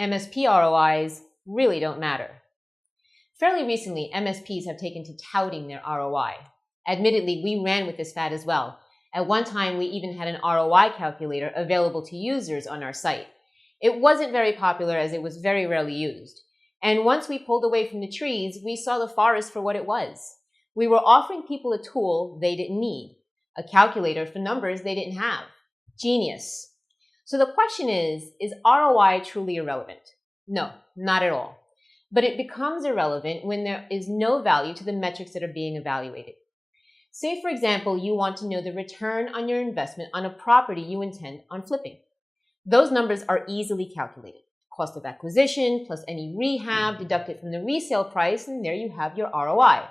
MSP ROIs really don't matter. Fairly recently, MSPs have taken to touting their ROI. Admittedly, we ran with this fad as well. At one time, we even had an ROI calculator available to users on our site. It wasn't very popular as it was very rarely used. And once we pulled away from the trees, we saw the forest for what it was. We were offering people a tool they didn't need, a calculator for numbers they didn't have. Genius. So the question is ROI truly irrelevant? No, not at all. But it becomes irrelevant when there is no value to the metrics that are being evaluated. Say, for example, you want to know the return on your investment on a property you intend on flipping. Those numbers are easily calculated. Cost of acquisition plus any rehab deducted from the resale price, and there you have your ROI.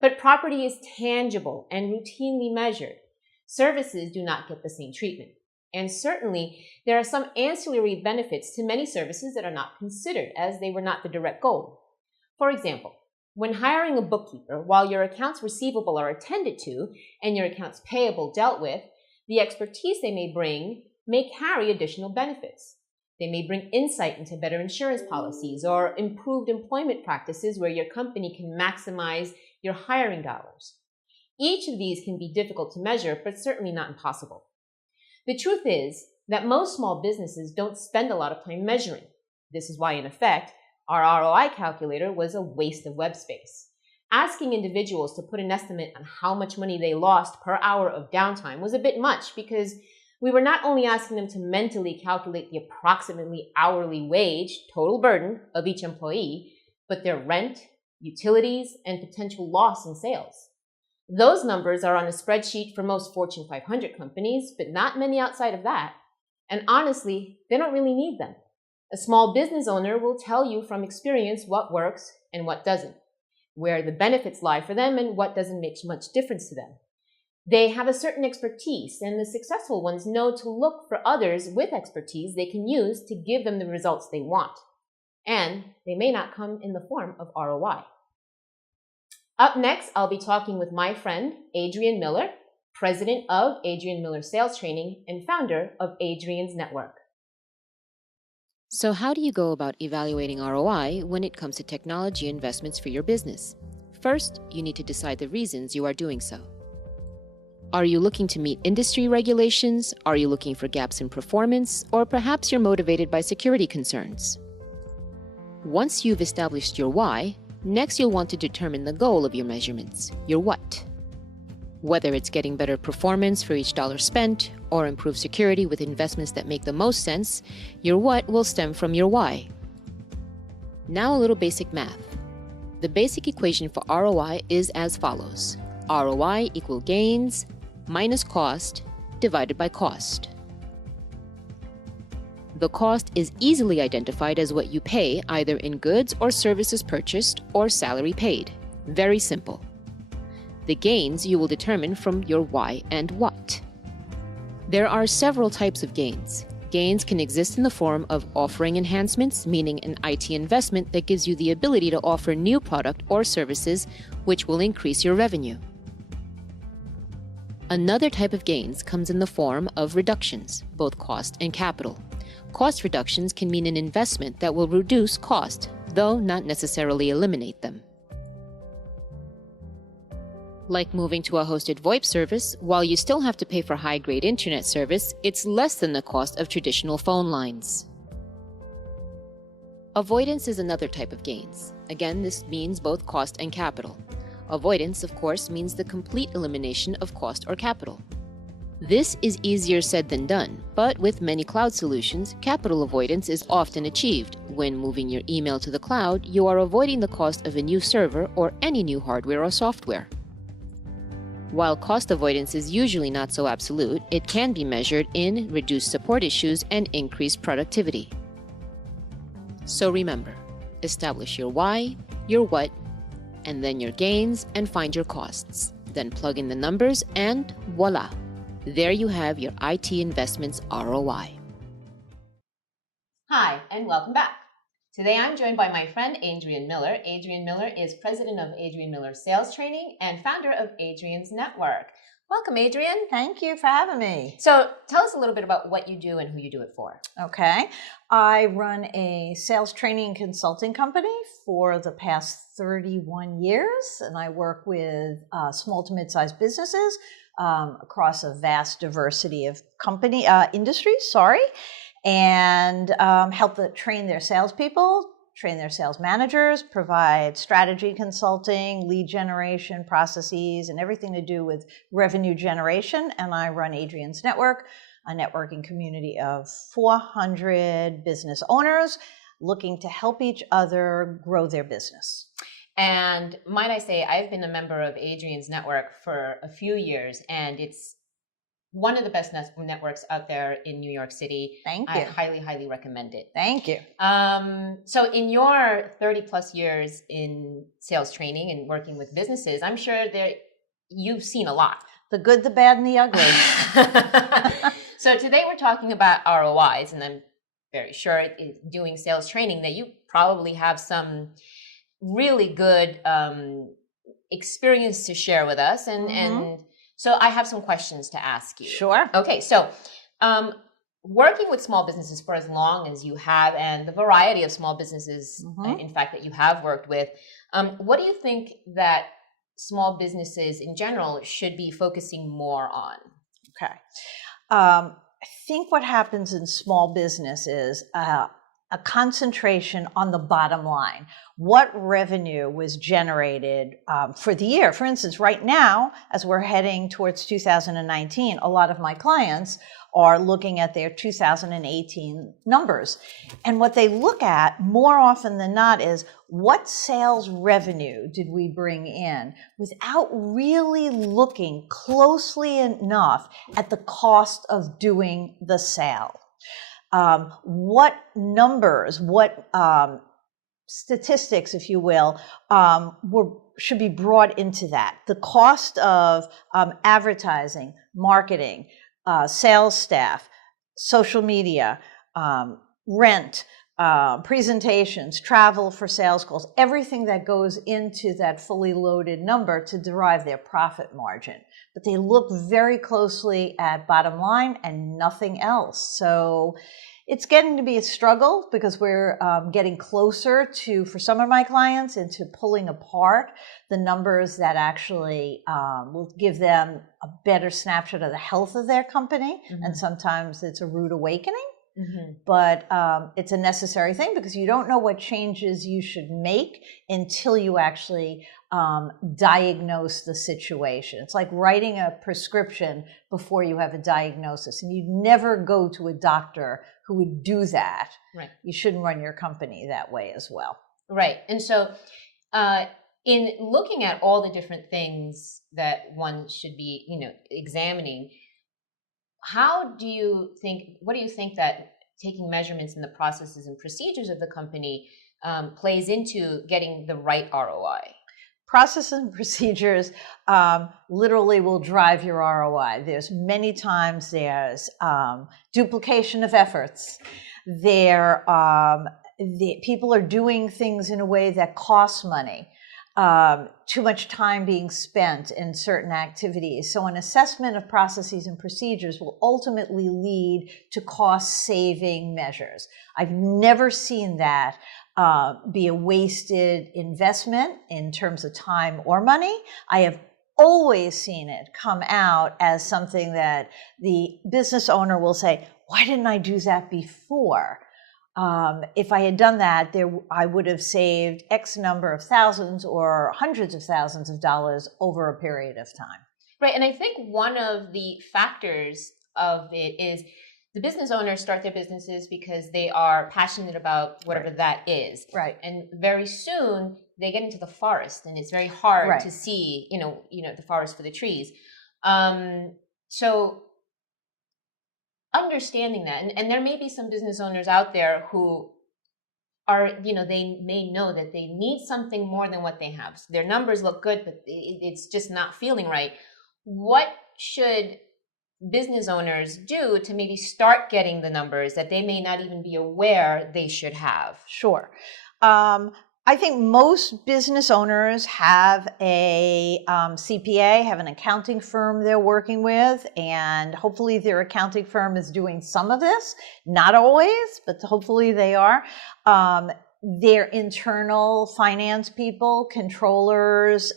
But property is tangible and routinely measured. Services do not get the same treatment. And certainly, there are some ancillary benefits to many services that are not considered as they were not the direct goal. For example, when hiring a bookkeeper, while your accounts receivable are attended to and your accounts payable dealt with, the expertise they may bring may carry additional benefits. They may bring insight into better insurance policies or improved employment practices where your company can maximize your hiring dollars. Each of these can be difficult to measure, but certainly not impossible. The truth is that most small businesses don't spend a lot of time measuring. This is why, in effect, our ROI calculator was a waste of web space. Asking individuals to put an estimate on how much money they lost per hour of downtime was a bit much because we were not only asking them to mentally calculate the approximately hourly wage, total burden of each employee, but their rent, utilities, and potential loss in sales. Those numbers are on a spreadsheet for most Fortune 500 companies, but not many outside of that. And honestly, they don't really need them. A small business owner will tell you from experience what works and what doesn't, where the benefits lie for them and what doesn't make much difference to them. They have a certain expertise, and the successful ones know to look for others with expertise they can use to give them the results they want. And they may not come in the form of ROI. Up next, I'll be talking with my friend, Adrian Miller, president of Adrian Miller Sales Training and founder of Adrian's Network. So how do you go about evaluating ROI when it comes to technology investments for your business? First, you need to decide the reasons you are doing so. Are you looking to meet industry regulations? Are you looking for gaps in performance? Or perhaps you're motivated by security concerns? Once you've established your why, next you'll want to determine the goal of your measurements, your what. Whether it's getting better performance for each dollar spent or improve security with investments that make the most sense, your what will stem from your why. Now a little basic math. The basic equation for ROI is as follows. ROI equal gains minus cost divided by cost. The cost is easily identified as what you pay either in goods or services purchased or salary paid. Very simple. The gains you will determine from your why and what. There are several types of gains. Gains can exist in the form of offering enhancements, meaning an IT investment that gives you the ability to offer new product or services which will increase your revenue. Another type of gains comes in the form of reductions, both cost and capital. Cost reductions can mean an investment that will reduce cost, though not necessarily eliminate them. Like moving to a hosted VoIP service, while you still have to pay for high-grade internet service, it's less than the cost of traditional phone lines. Avoidance is another type of gains. Again, this means both cost and capital. Avoidance, of course, means the complete elimination of cost or capital. This is easier said than done, but with many cloud solutions, capital avoidance is often achieved. When moving your email to the cloud, you are avoiding the cost of a new server or any new hardware or software. While cost avoidance is usually not so absolute, it can be measured in reduced support issues and increased productivity. So remember, establish your why, your what, and then your gains, and find your costs. Then plug in the numbers and voila! There you have your IT investments ROI. Hi, and welcome back. Today I'm joined by my friend Adrian Miller. Adrian Miller is president of Adrian Miller Sales Training and founder of Adrian's Network. Welcome, Adrian. Thank you for having me. So tell us a little bit about what you do and who you do it for. Okay. I run a sales training and consulting company for the past 31 years, and I work with small to mid-sized businesses across a vast diversity of industries, and help train their salespeople, train their sales managers, provide strategy consulting, lead generation processes, and everything to do with revenue generation. And I run Adrian's Network, a networking community of 400 business owners looking to help each other grow their business. And might I say, I've been a member of Adrian's Network for a few years, and it's one of the best networks out there in New York City. Thank you. I highly, highly recommend it. Thank you. So in your 30 plus years in sales training and working with businesses, I'm sure that you've seen a lot. The good, the bad, and the ugly. So today we're talking about ROIs, and I'm very sure doing sales training that you probably have some really good experience to share with us. And so I have some questions to ask you. Sure. Okay, so working with small businesses for as long as you have, and the variety of small businesses, in fact, that you have worked with, what do you think that small businesses in general should be focusing more on? Okay. I think what happens in small business is a concentration on the bottom line. What revenue was generated for the year? For instance, right now, as we're heading towards 2019, a lot of my clients are looking at their 2018 numbers. And what they look at more often than not is what sales revenue did we bring in, without really looking closely enough at the cost of doing the sale. What numbers, what statistics, if you will, should be brought into that. The cost of advertising, marketing, sales staff, social media, rent, presentations, travel for sales calls, everything that goes into that fully loaded number to derive their profit margin. But they look very closely at bottom line and nothing else. So it's getting to be a struggle because we're getting closer to, for some of my clients, into pulling apart the numbers that actually will give them a better snapshot of the health of their company. And sometimes it's a rude awakening. But it's a necessary thing because you don't know what changes you should make until you actually diagnose the situation. It's like writing a prescription before you have a diagnosis, and you'd never go to a doctor who would do that. Right. You shouldn't run your company that way as well. Right. And so in looking at all the different things that one should be, examining, what do you think that taking measurements in the processes and procedures of the company plays into getting the right ROI? Process and procedures literally will drive your ROI. There's many times there's duplication of efforts. People are doing things in a way that costs money. Too much time being spent in certain activities. So an assessment of processes and procedures will ultimately lead to cost-saving measures. I've never seen that be a wasted investment in terms of time or money. I have always seen it come out as something that the business owner will say, why didn't I do that before? If I had done that, I would have saved X number of thousands or hundreds of thousands of dollars over a period of time. Right. And I think one of the factors of it is the business owners start their businesses because they are passionate about whatever that is. Right. And very soon they get into the forest, and it's very hard to see, the forest for the trees. So understanding that, and there may be some business owners out there who are, they may know that they need something more than what they have. So their numbers look good, but it's just not feeling right. What should business owners do to maybe start getting the numbers that they may not even be aware they should have? Sure. I think most business owners have a CPA, have an accounting firm they're working with, and hopefully their accounting firm is doing some of this. Not always, but hopefully they are. Their internal finance people, controllers,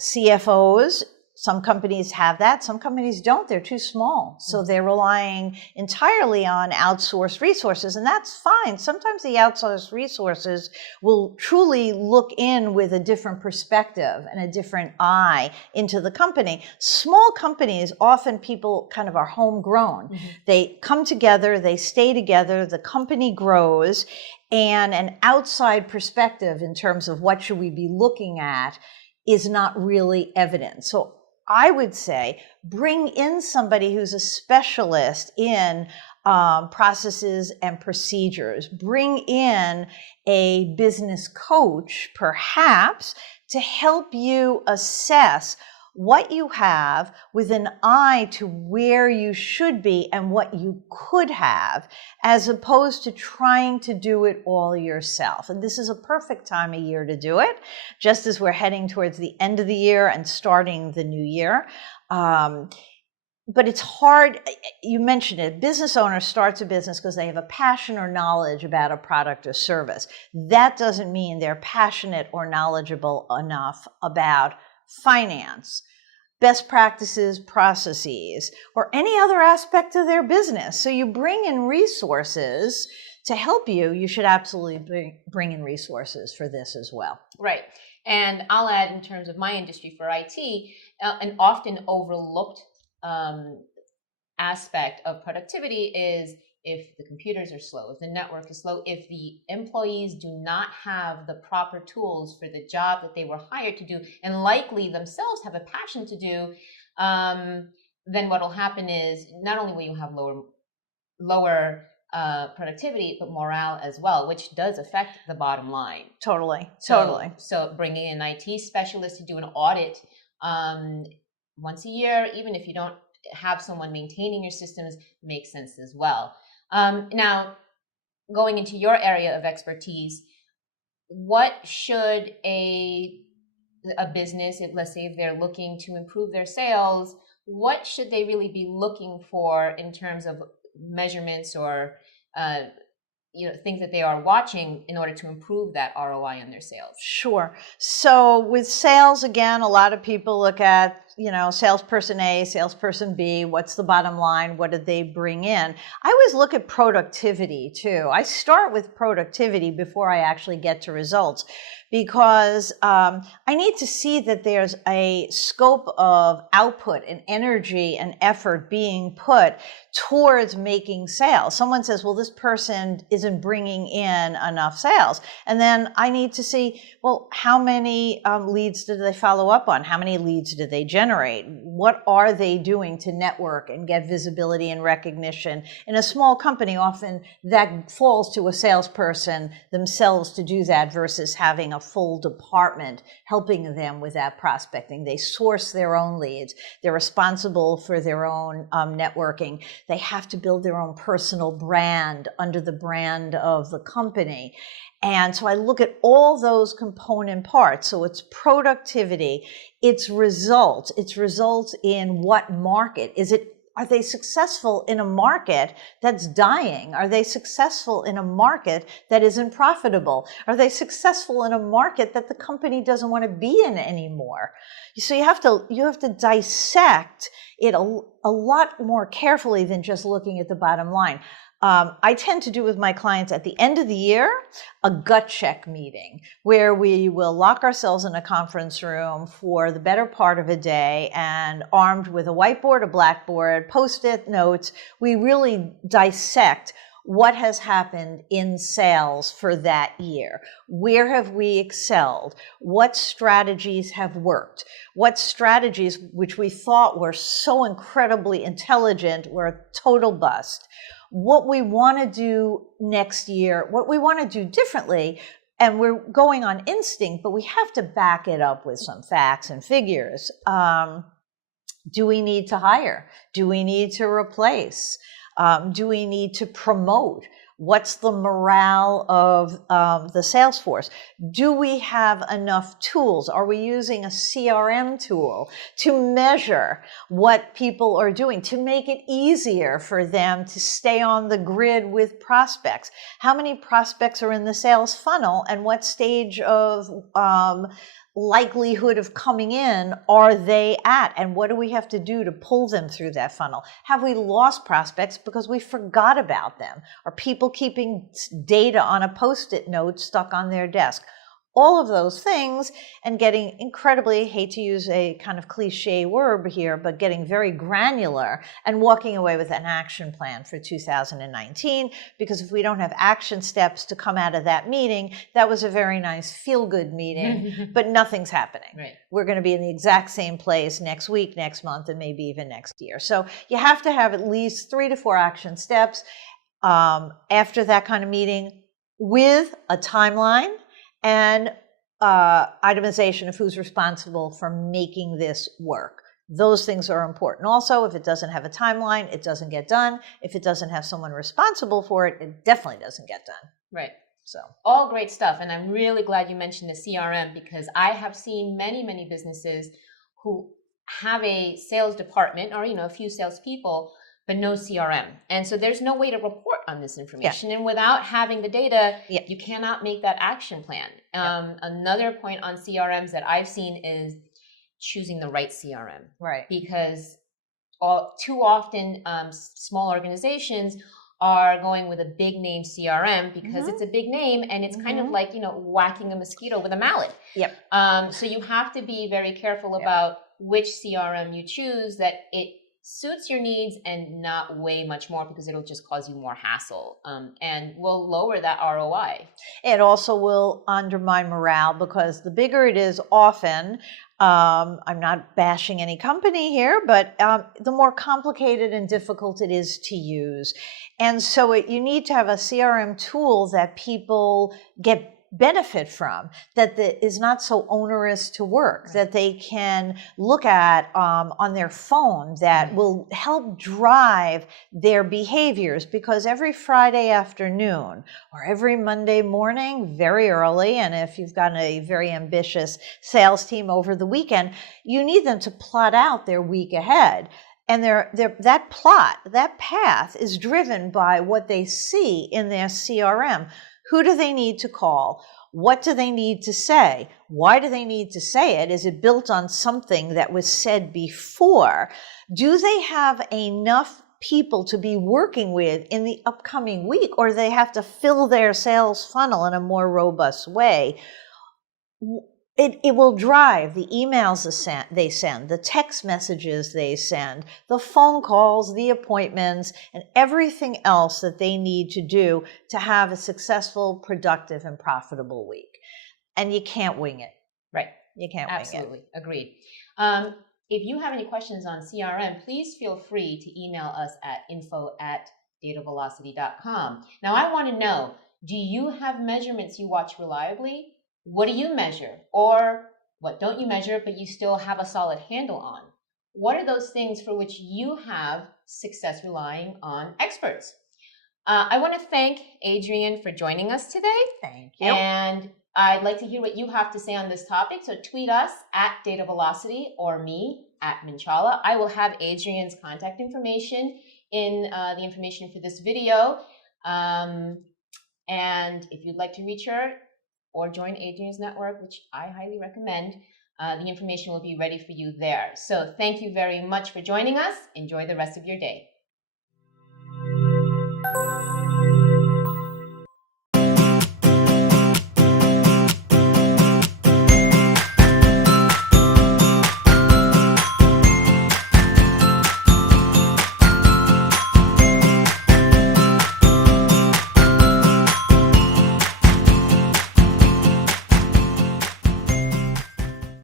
CFOs. Some companies have that. Some companies don't. They're too small. So they're relying entirely on outsourced resources, and that's fine. Sometimes the outsourced resources will truly look in with a different perspective and a different eye into the company. Small companies, often people kind of are homegrown. Mm-hmm. They come together, they stay together, the company grows, and an outside perspective in terms of what should we be looking at is not really evident. So I would say bring in somebody who's a specialist in processes and procedures. Bring in a business coach, perhaps, to help you assess what you have with an eye to where you should be and what you could have, as opposed to trying to do it all yourself. And this is a perfect time of year to do it, just as we're heading towards the end of the year and starting the new year. But it's hard. You mentioned it. Business owner starts a business because they have a passion or knowledge about a product or service. That doesn't mean they're passionate or knowledgeable enough about finance, best practices, processes, or any other aspect of their business. So you bring in resources to help you. You should absolutely bring in resources for this as well. Right. And I'll add, in terms of my industry for IT, an often overlooked aspect of productivity is if the computers are slow, if the network is slow, if the employees do not have the proper tools for the job that they were hired to do, and likely themselves have a passion to do, then what will happen is not only will you have lower productivity, but morale as well, which does affect the bottom line. Totally. So bringing in an IT specialist to do an audit once a year, even if you don't have someone maintaining your systems, makes sense as well. Now, going into your area of expertise, what should a business, let's say if they're looking to improve their sales, what should they really be looking for in terms of measurements or things that they are watching in order to improve that ROI on their sales? Sure. So with sales, again, a lot of people look at, salesperson A, salesperson B, what's the bottom line? What did they bring in? I always look at productivity too. I start with productivity before I actually get to results, because I need to see that there's a scope of output and energy and effort being put towards making sales. Someone says, well, this person isn't bringing in enough sales. And then I need to see, well, how many leads did they follow up on? How many leads did they generate? What are they doing to network and get visibility and recognition? In a small company, often that falls to a salesperson themselves to do that versus having a full department helping them with that prospecting. They source their own leads. They're responsible for their own networking. They have to build their own personal brand under the brand of the company. And so I look at all those component parts. So it's productivity, it's results in what market. Are they successful in a market that's dying? Are they successful in a market that isn't profitable? Are they successful in a market that the company doesn't want to be in anymore? So you have to dissect it a lot more carefully than just looking at the bottom line. I tend to do with my clients at the end of the year, a gut check meeting where we will lock ourselves in a conference room for the better part of a day, and armed with a whiteboard, a blackboard, Post-it notes, we really dissect what has happened in sales for that year. Where have we excelled? What strategies have worked? What strategies, which we thought were so incredibly intelligent, were a total bust? What we want to do next year, what we want to do differently, and we're going on instinct, but we have to back it up with some facts and figures. Do we need to hire? Do we need to replace? Do we need to promote? What's the morale of the sales force? Do we have enough tools? Are we using a CRM tool to measure what people are doing, to make it easier for them to stay on the grid with prospects? How many prospects are in the sales funnel, and what stage of likelihood of coming in are they at, and what do we have to do to pull them through that funnel? Have we lost prospects because we forgot about them? Are people keeping data on a post-it note stuck on their desk? All of those things, and getting incredibly, hate to use a kind of cliche word here, but getting very granular and walking away with an action plan for 2019, because if we don't have action steps to come out of that meeting, that was a very nice feel-good meeting, but nothing's happening. Right. We're going to be in the exact same place next week, next month, and maybe even next year. So you have to have at least 3 to 4 action steps after that kind of meeting, with a timeline and itemization of who's responsible for making this work. Those things are important. Also, if it doesn't have a timeline, it doesn't get done. If it doesn't have someone responsible for it, it definitely doesn't get done. Right. So all great stuff. And I'm really glad you mentioned the CRM, because I have seen many, many businesses who have a sales department, or, a few salespeople, but no CRM. And so there's no way to report on this information. Yeah. And without having the data, yeah, you cannot make that action plan. Yeah. Another point on CRMs that I've seen is choosing the right CRM. Right. Because too often small organizations are going with a big name CRM because it's a big name, and it's kind of like, whacking a mosquito with a mallet. Yep. So you have to be very careful about which CRM you choose, that it suits your needs and not way much more, because it'll just cause you more hassle and will lower that ROI. It also will undermine morale, because the bigger it is, often, I'm not bashing any company here, but the more complicated and difficult it is to use. And so you need to have a CRM tool that people get benefit from, that is not so onerous to work, right, that they can look at on their phone, that will help drive their behaviors. Because every Friday afternoon or every Monday morning, very early, and if you've got a very ambitious sales team over the weekend, you need them to plot out their week ahead. And that plot, that path, is driven by what they see in their CRM. Who do they need to call? What do they need to say? Why do they need to say it? Is it built on something that was said before? Do they have enough people to be working with in the upcoming week, or do they have to fill their sales funnel in a more robust way? It will drive the emails they send, the text messages they send, the phone calls, the appointments, and everything else that they need to do to have a successful, productive, and profitable week. And you can't wing it. Right. You can't wing it. Absolutely. Agreed. If you have any questions on CRM, please feel free to email us at info@datavelocity.com. Now, I want to know, do you have measurements you watch reliably? What do you measure? Or what don't you measure, but you still have a solid handle on? What are those things for which you have success relying on experts? I want to thank Adrian for joining us today. Thank you. And I'd like to hear what you have to say on this topic. So tweet us at Data Velocity, or me at Minchala. I will have Adrian's contact information in the information for this video. And if you'd like to reach her, or join Adrian's network, which I highly recommend, the information will be ready for you there. So thank you very much for joining us. Enjoy the rest of your day.